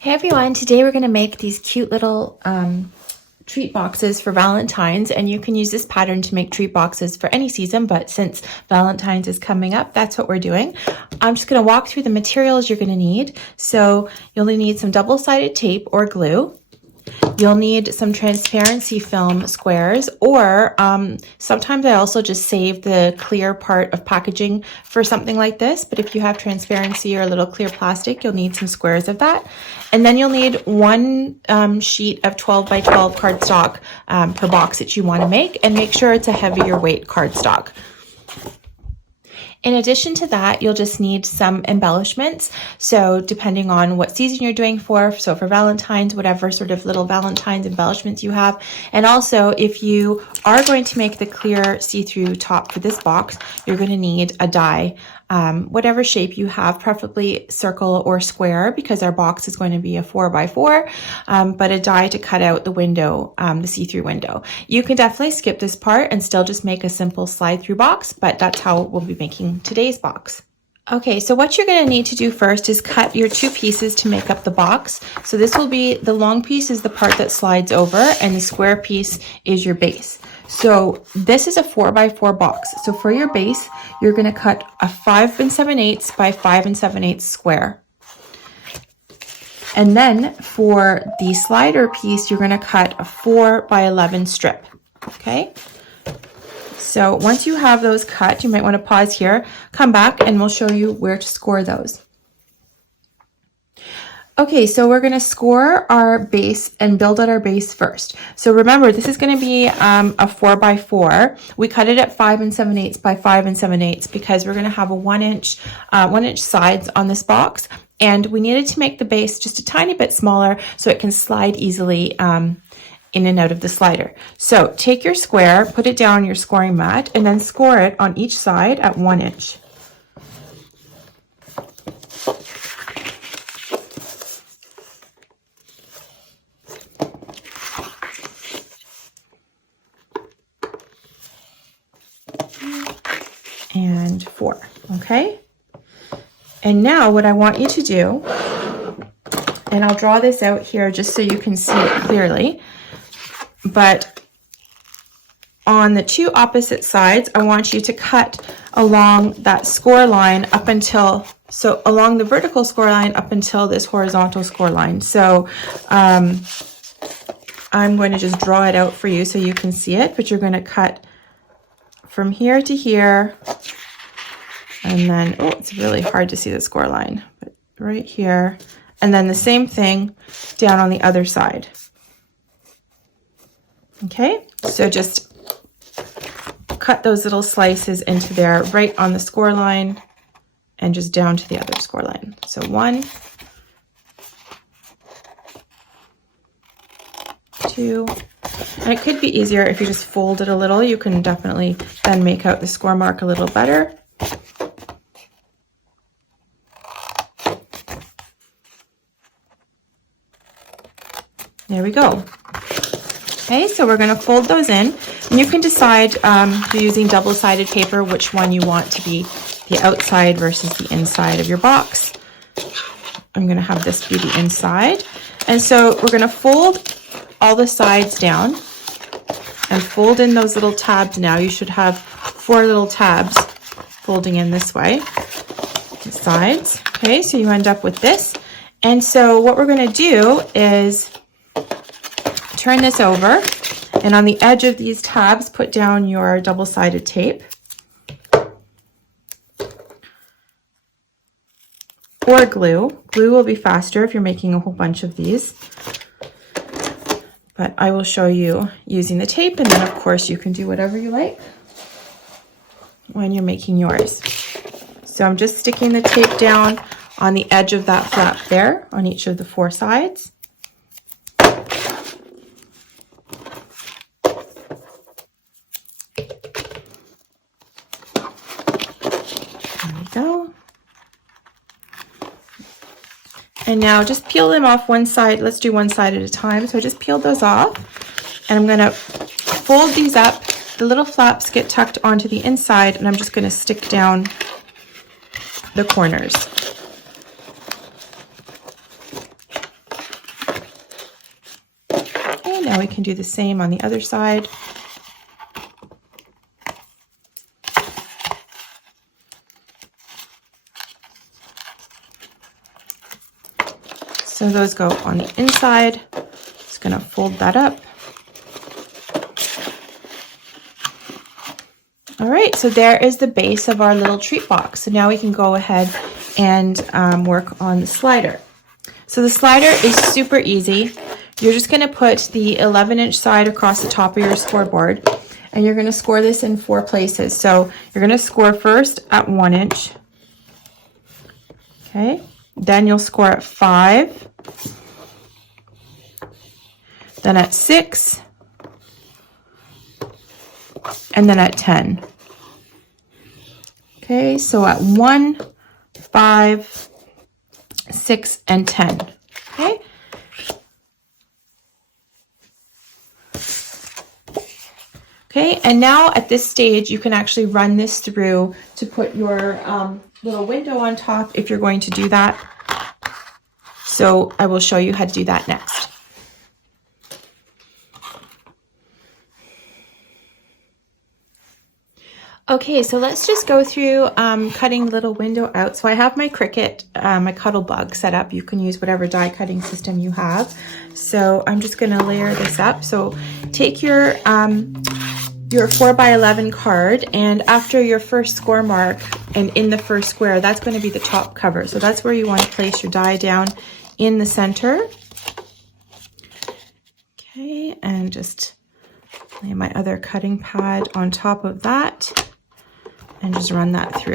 Hey everyone, today we're going to make these cute little treat boxes for Valentine's, and you can use this pattern to make treat boxes for any season, but since Valentine's is coming up, that's what we're doing. I'm just going to walk through the materials you're going to need. So you'll need some double-sided tape or glue. You'll need some transparency film squares, or sometimes I also just save the clear part of packaging for something like this, but if you have transparency or a little clear plastic, you'll need some squares of that. And then you'll need one sheet of 12 by 12 cardstock per box that you want to make, and make sure it's a heavier weight cardstock. In addition to that, you'll just need some embellishments. So depending on what season you're doing so for Valentine's, whatever sort of little Valentine's embellishments you have. And also, if you are going to make the clear see-through top for this box, you're going to need a die. Whatever shape you have, preferably circle or square, because our box is going to be a 4x4, but a die to cut out the window, the see-through window. You can definitely skip this part and still just make a simple slide-through box, but that's how we'll be making today's box. Okay, so what you're going to need to do first is cut your two pieces to make up the box. So this will be, the long piece is the part that slides over, and the square piece is your base. So this is a 4x4 box. So for your base, you're going to cut a 5 7/8 by 5 7/8 square. And then for the slider piece, you're going to cut a 4 by 11 strip. Okay. So once you have those cut, you might want to pause here, come back, and we'll show you where to score those. Okay, so we're going to score our base and build out our base first. So remember, this is going to be a 4x4. We cut it at 5 7/8 by 5 7/8 because we're going to have a 1 inch sides on this box, and we needed to make the base just a tiny bit smaller so it can slide easily in and out of the slider. So take your square, put it down on your scoring mat, and then score it on each side at 1 inch. And 4, okay? And now what I want you to do, and I'll draw this out here just so you can see it clearly, but on the two opposite sides, I want you to cut along that score line up until, so along the vertical score line up until this horizontal score line. So I'm going to just draw it out for you so you can see it, but you're going to cut from here to here, and then, oh, it's really hard to see the score line, but right here, and then the same thing down on the other side. Okay, so just cut those little slices into there right on the score line and just down to the other score line. So 1, 2, and it could be easier if you just fold it a little. You can definitely then make out the score mark a little better. There we go. Okay, so we're going to fold those in, and you can decide if you're using double-sided paper which one you want to be the outside versus the inside of your box. I'm going to have this be the inside, and so we're going to fold all the sides down and fold in those little tabs. Now you should have 4 little tabs folding in this way, the sides. Okay, so you end up with this, and so what we're going to do is turn this over, and on the edge of these tabs, put down your double-sided tape. Or glue. Glue will be faster if you're making a whole bunch of these. But I will show you using the tape, and then of course you can do whatever you like when you're making yours. So I'm just sticking the tape down on the edge of that flap there on each of the 4 sides. Go. And now just peel them off one side. Let's do one side at a time. So I just peeled those off, and I'm going to fold these up. The little flaps get tucked onto the inside, and I'm just going to stick down the corners. Now we can do the same on the other side. So those go on the inside. Just going to fold that up. All right, so there is the base of our little treat box. So now we can go ahead and work on the slider. So the slider is super easy. You're just going to put the 11-inch side across the top of your scoreboard, and you're going to score this in 4 places. So you're going to score first at 1 inch. Okay, then you'll score at 5, then at 6, and then at 10. Okay, so at 1, 5, 6, and 10. Okay. Okay, and now at this stage, you can actually run this through to put your little window on top if you're going to do that. So I will show you how to do that next. Okay, so let's just go through cutting the little window out. So I have my Cricut, my Cuddle Bug set up. You can use whatever die cutting system you have. So I'm just going to layer this up. So take your 4x11 card, and after your first score mark and in the first square, that's going to be the top cover. So that's where you want to place your die down in the center. Okay, and just lay my other cutting pad on top of that and just run that through.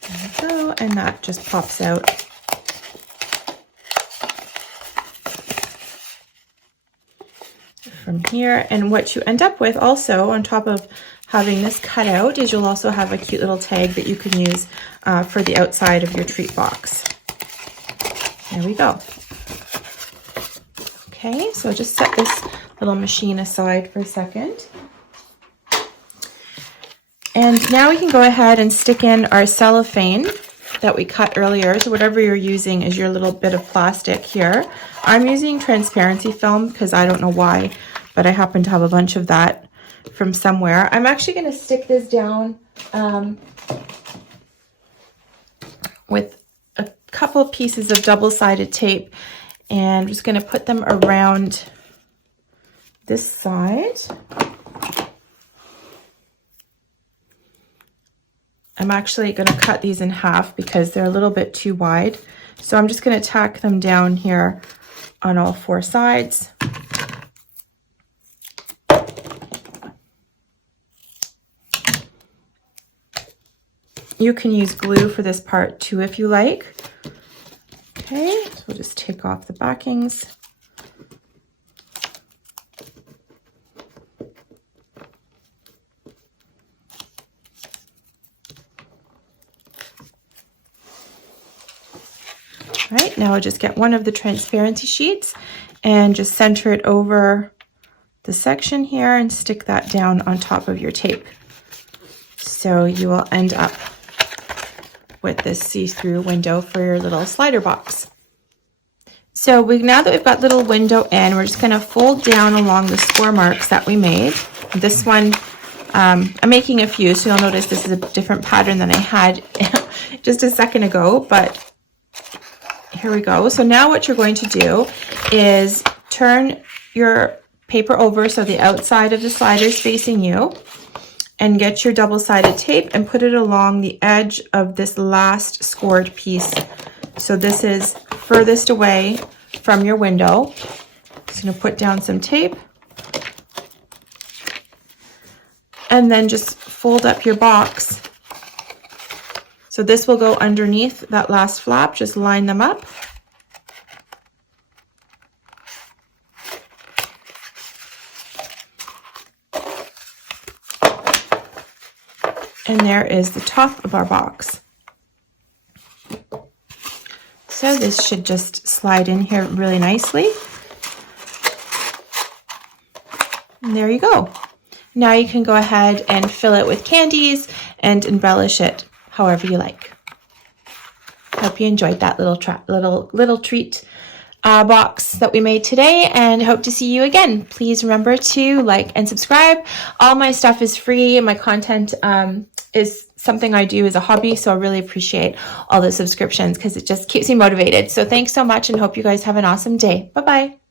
There we go, and that just pops out. From here, and what you end up with also on top of having this cut out is you'll also have a cute little tag that you can use for the outside of your treat box. There we go. Okay, so just set this little machine aside for a second. And now we can go ahead and stick in our cellophane that we cut earlier. So whatever you're using is your little bit of plastic here. I'm using transparency film because I don't know why, but I happen to have a bunch of that from somewhere. I'm actually going to stick this down with a couple of pieces of double-sided tape, and I'm just going to put them around this side. I'm actually going to cut these in half because they're a little bit too wide. So I'm just going to tack them down here on all 4 sides. You can use glue for this part too if you like. Okay, so we'll just take off the backings. All right, now I'll just get one of the transparency sheets and just center it over the section here and stick that down on top of your tape. So you will end up with this see-through window for your little slider box. So now that we've got little window in, we're just going to fold down along the score marks that we made. This one, I'm making a few, so you'll notice this is a different pattern than I had just a second ago, but here we go. So now what you're going to do is turn your paper over so the outside of the slider is facing you, and get your double-sided tape and put it along the edge of this last scored piece. So this is furthest away from your window. Just going to put down some tape and then just fold up your box. So this will go underneath that last flap. Just line them up. And there is the top of our box. So this should just slide in here really nicely. And there you go. Now you can go ahead and fill it with candies and embellish it however you like. Hope you enjoyed that little treat box that we made today, and hope to see you again. Please remember to like and subscribe. All my stuff is free. My content is something I do as a hobby, so I really appreciate all the subscriptions because it just keeps me motivated. So thanks so much, and hope you guys have an awesome day. Bye-bye.